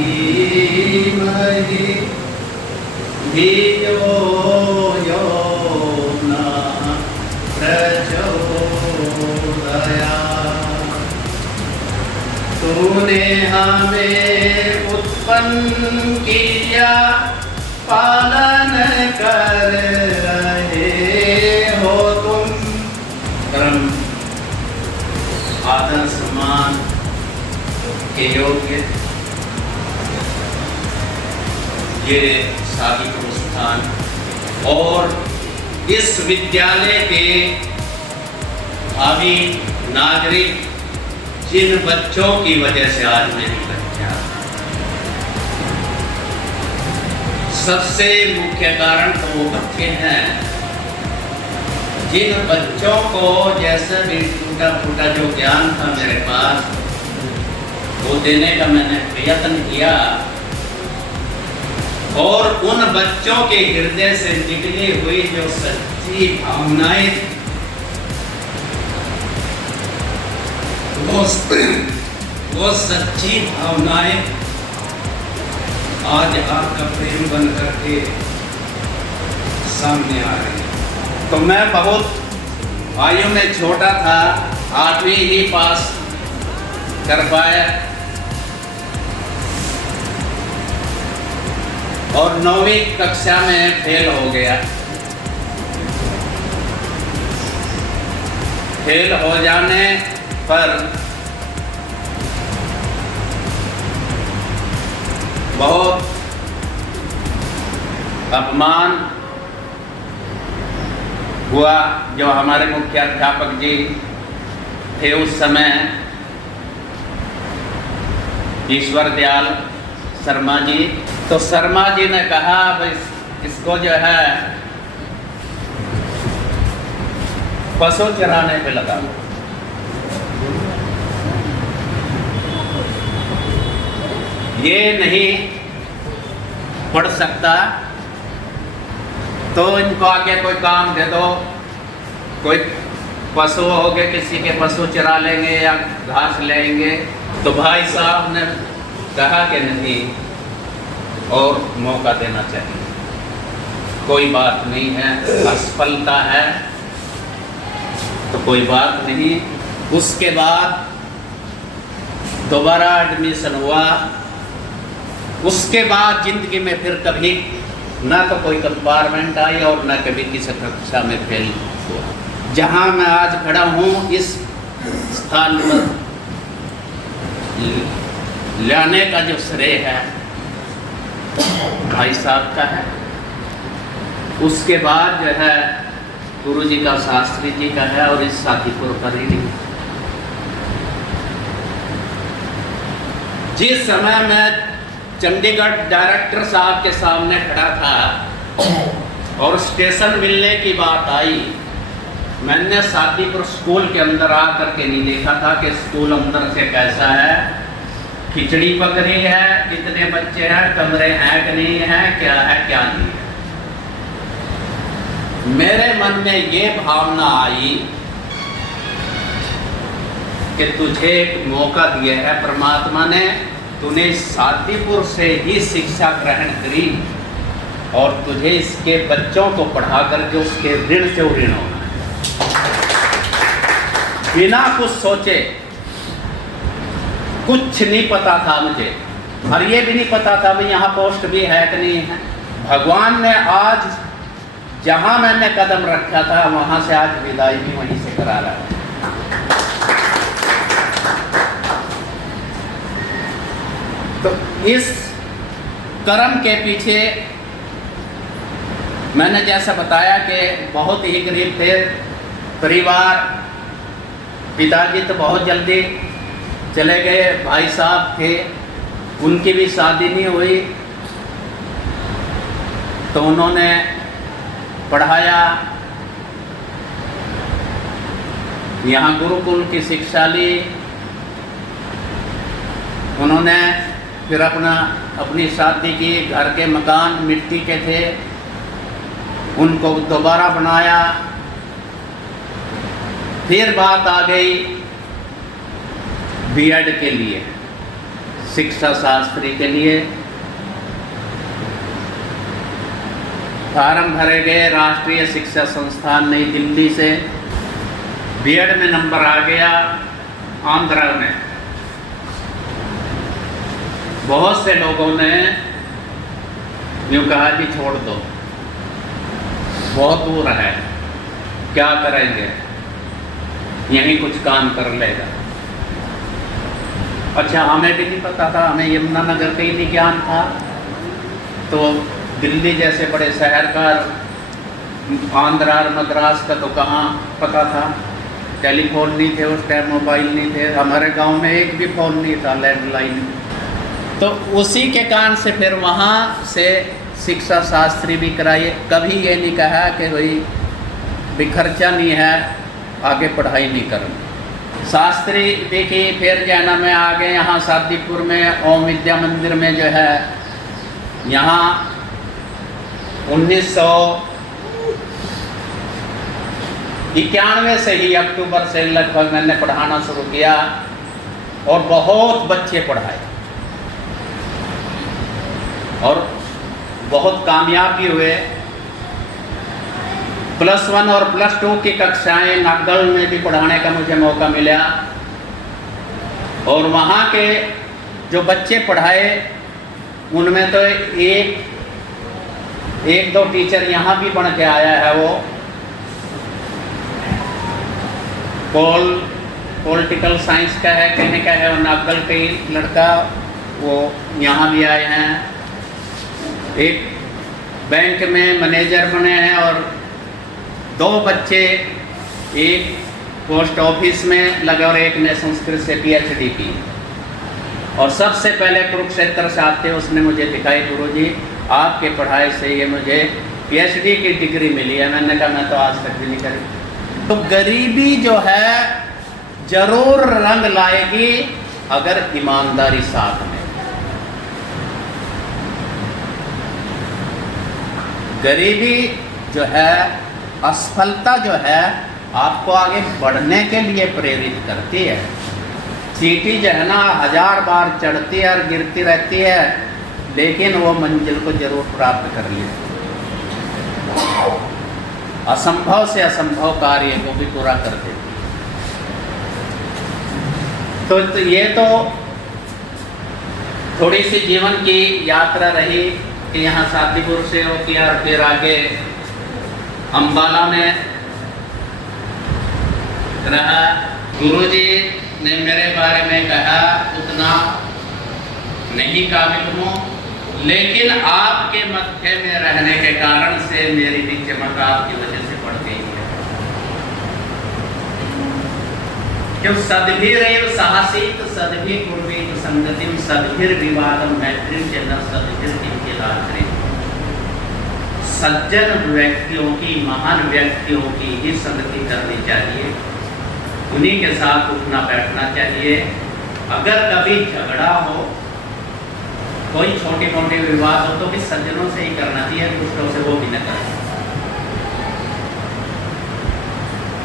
धीमहि धियो यो नः प्रचोदयात्। तूने हमें उत्पन्न किया, पालन कर रहे हो तुम। परम आदर सम्मान के योग्य ये साधी प्रस्थान और इस विद्यालय के भावी नागरिक, जिन बच्चों की वजह से आज मेरी बच्चा, सबसे मुख्य कारण तो वो बच्चे हैं जिन बच्चों को जैसे भी टूटा फूटा जो ज्ञान था मेरे पास वो देने का मैंने प्रयत्न किया, और उन बच्चों के हृदय से निकली हुई जो सच्ची भावनाएं, वो सच्ची भावनाएं आज आपका प्रेम बन करके सामने आ रही है। तो मैं बहुत आयु में छोटा था, 8वीं ही पास कर पाया और 9वीं कक्षा में फेल हो गया। फेल हो जाने पर बहुत अपमान हुआ। जो हमारे मुख्य अध्यापक जी थे उस समय, ईश्वर दयाल शर्मा जी, तो शर्मा जी ने कहा इसको जो है पशु चराने पे लगा दो। ये नहीं पढ़ सकता तो इनको आगे कोई काम दे दो, कोई पशु हो गए, किसी के पशु चरा लेंगे या घास लेंगे। तो भाई साहब ने कहा कि नहीं, और मौका देना चाहिए, कोई बात नहीं है, असफलता है तो कोई बात नहीं। उसके बाद दोबारा एडमिशन हुआ। उसके बाद जिंदगी में फिर कभी ना तो कोई कंपार्टमेंट आई और ना कभी किसी कक्षा में फेल हुआ। जहाँ मैं आज खड़ा हूँ इस स्थान पर लाने का जो श्रेय है भाई साहब का है। उसके बाद जो है गुरु जी का, शास्त्री जी का है और इस साथीपुर पर ही नहीं। जिस समय मैं चंडीगढ़ डायरेक्टर साहब के सामने खड़ा था और स्टेशन मिलने की बात आई, मैंने साथीपुर स्कूल के अंदर आकर के नहीं देखा था कि स्कूल अंदर से कैसा है, खिचड़ी पक रही है, कितने बच्चे हैं, कमरे हैं कि नहीं है, क्या है क्या नहीं है। मेरे मन में ये भावना आई कि तुझे एक मौका दिया है परमात्मा ने, तूने साथीपुर से ही शिक्षा ग्रहण करी और तुझे इसके बच्चों को पढ़ा करके उसके ऋण से ऋण होना है। बिना कुछ सोचे, कुछ नहीं पता था मुझे, और ये भी नहीं पता था भाई यहाँ पोस्ट भी है कि नहीं है। भगवान ने आज जहाँ मैंने कदम रखा था वहाँ से आज विदाई भी वहीं से करा रहा है। तो इस कर्म के पीछे मैंने जैसा बताया कि बहुत ही गरीब थे परिवार, पिताजी तो बहुत जल्दी चले गए, भाई साहब थे उनकी भी शादी नहीं हुई, तो उन्होंने पढ़ाया, यहाँ गुरुकुल की शिक्षा ली। उन्होंने फिर अपनी शादी की, घर के मकान मिट्टी के थे उनको दोबारा बनाया। फिर बात आ गई बीएड के लिए, शिक्षा शास्त्री के लिए फार्म भरे गए राष्ट्रीय शिक्षा संस्थान नई दिल्ली से। बीएड में नंबर आ गया आंध्रा में। बहुत से लोगों ने यूँ कहा कि छोड़ दो, बहुत दूर है, क्या करेंगे, यहीं कुछ काम कर लेगा। अच्छा, हमें भी नहीं पता था, हमें यमुनानगर का ही नहीं ज्ञान था। तो दिल्ली जैसे बड़े शहर का, आंध्रा और मद्रास का तो कहाँ पता था। टेलीफोन नहीं थे उस टाइम, मोबाइल नहीं थे, हमारे गांव में एक भी फ़ोन नहीं था, लैंडलाइन। तो उसी के कारण से फिर वहाँ से शिक्षा शास्त्री भी कराइए। कभी ये नहीं कहा कि भाई भी खर्चा नहीं है, आगे पढ़ाई नहीं करनी। शास्त्री देखिए फिर जैना में आ गए, यहाँ शादीपुर में ओम विद्या मंदिर में जो है, यहाँ 1991 से ही अक्टूबर से लगभग मैंने पढ़ाना शुरू किया और बहुत बच्चे पढ़ाए और बहुत कामयाब भी हुए। +1 और +2 की कक्षाएं नागल में भी पढ़ाने का मुझे मौका मिला और वहाँ के जो बच्चे पढ़ाए उनमें तो एक दो टीचर यहाँ भी बन के आया है। वो पॉलिटिकल साइंस का है, कहने का है, वो नागल का ही लड़का, वो यहाँ भी आए हैं। एक बैंक में मैनेजर बने हैं और 2 बच्चे, एक पोस्ट ऑफिस में लगे और एक ने संस्कृत से PhD की। और सबसे पहले कुरुक्षेत्र से आते उसने मुझे दिखाई, गुरुजी आपके पढ़ाई से ये मुझे PhD की डिग्री मिली है। मैंने कहा मैं तो आज तक भी नहीं करी। तो गरीबी जो है जरूर रंग लाएगी अगर ईमानदारी साथ में। गरीबी जो है, असफलता जो है, आपको आगे बढ़ने के लिए प्रेरित करती है। चींटी जो है ना 1000 बार चढ़ती है और गिरती रहती है, लेकिन वो मंजिल को जरूर प्राप्त कर लेती है। असंभव से असंभव कार्य को भी पूरा कर देती है। तो ये तो थोड़ी सी जीवन की यात्रा रही कि यहाँ शादीपुर से हो किया और फिर आगे अम्बाला में रहा। गुरुजी ने मेरे बारे में कहा उतना नहीं काबिल हूँ, लेकिन आपके मध्य में रहने के कारण से मेरी भी चमक आपकी वजह से बढ़ गई है। क्यों सद्भिरेव साहसित सद्भि कुर्वीत संगतिम सद्भिर्विवादम मैत्रीम च न सद्भिर्किंचिदात्रे। सज्जन व्यक्तियों की, महान व्यक्तियों की ही संगति करनी चाहिए, उन्हीं के साथ उठना बैठना चाहिए। अगर कभी झगड़ा हो, कोई छोटे मोटे विवाद हो, तो भी सज्जनों से ही करना चाहिए, दूसरों से वो भी न करें।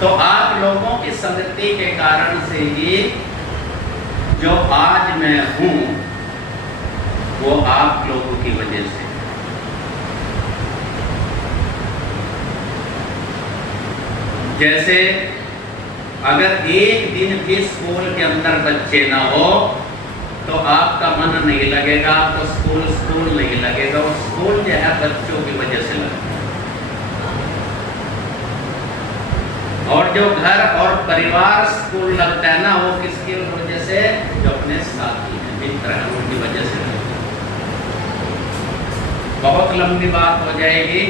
तो आप लोगों की संगति के कारण से ही जो आज मैं हूं, वो आप लोगों की वजह से। जैसे अगर एक दिन भी स्कूल के अंदर बच्चे ना हो तो आपका मन नहीं लगेगा, आपको स्कूल नहीं लगेगा। और स्कूल जो है बच्चों की वजह से लगता है। और जो घर और परिवार स्कूल लगता है ना, वो किसकी वजह से? जो अपने साथी हैं, मित्र हैं, उनकी वजह से लगता है। बहुत लंबी बात हो जाएगी।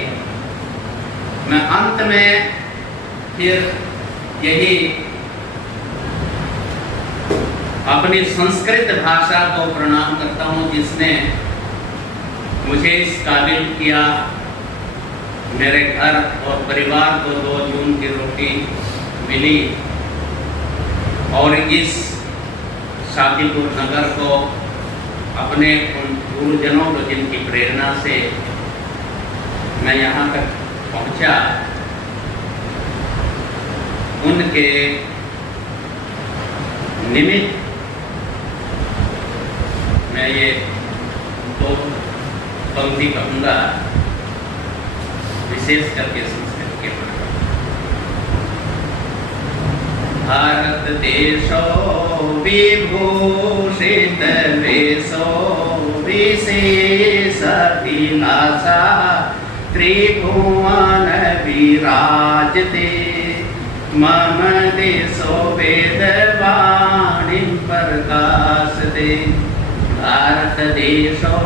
मैं अंत में फिर यही अपनी संस्कृत भाषा को प्रणाम करता हूँ, जिसने मुझे इस काबिल किया। मेरे घर और परिवार को 2 जून की रोटी मिली और इस शादीपुर नगर को अपने उन गुरुजनों को जिनकी प्रेरणा से मैं यहाँ तक पहुँचा, उनके निमित्त मैं ये तो पंक्ति कहूँगा विशेष करके संस्कृत के प्रति। भारत देशो विभूषित वेशो विशेष अभिलाषा त्रिभुवन विराजते मम देशो वेदवाणीं प्रकाशते। भारत देशो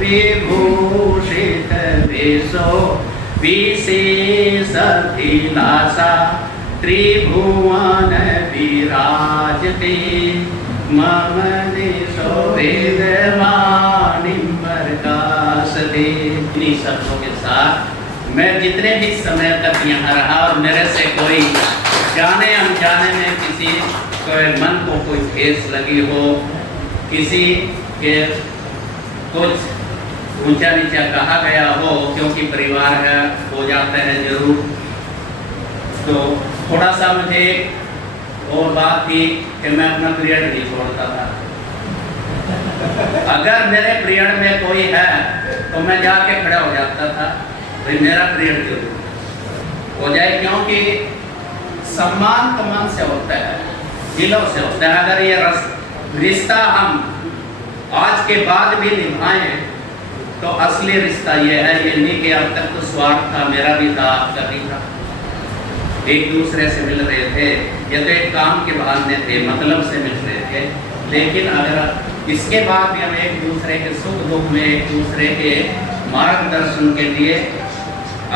विभूषित वेशो विशेष अभिलाषा त्रिभुवन विराजते मम देशो वेदवाणीं प्रकाशते। इन्हीं शब्दों के साथ मैं जितने भी समय तक यहाँ रहा और मेरे से कोई जाने अनजाने में किसी के मन को कोई ठेस लगी हो, किसी के कुछ ऊंचा नीचा कहा गया हो, क्योंकि परिवार है हो जाते हैं जरूर, तो थोड़ा सा मुझे और बात थी कि मैं अपना पीरियड नहीं छोड़ता था। अगर मेरे पीरियड में कोई है तो मैं जाके खड़ा हो जाता था, भाई मेरा पीरियड जरूर हो जाए, क्योंकि सम्मान तो मन से होता है, दिलों से होता है। अगर ये रिश्ता हम आज के बाद भी निभाएं तो असली रिश्ता ये है, ये नहीं कि अब तक तो स्वार्थ था, मेरा भी था आपका भी था, एक दूसरे से मिल रहे थे, या तो एक काम के बहाने थे, मतलब से मिल रहे थे। लेकिन अगर इसके बाद भी हम एक दूसरे के सुख दुख में एक दूसरे के मार्गदर्शन के लिए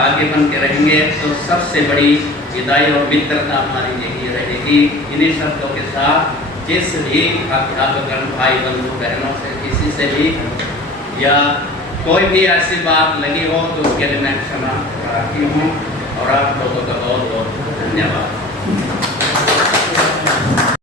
आगे बन के रहेंगे तो सबसे बड़ी विदाई और मित्रता हमारी यही रहेगी। इन्हीं शब्दों के साथ जिस भी अध्यापक भाई बंधु बहनों से किसी से भी या कोई भी ऐसी बात लगी हो तो उसके लिए मैं क्षमा चाहती हूँ और आप लोगों का बहुत बहुत धन्यवाद।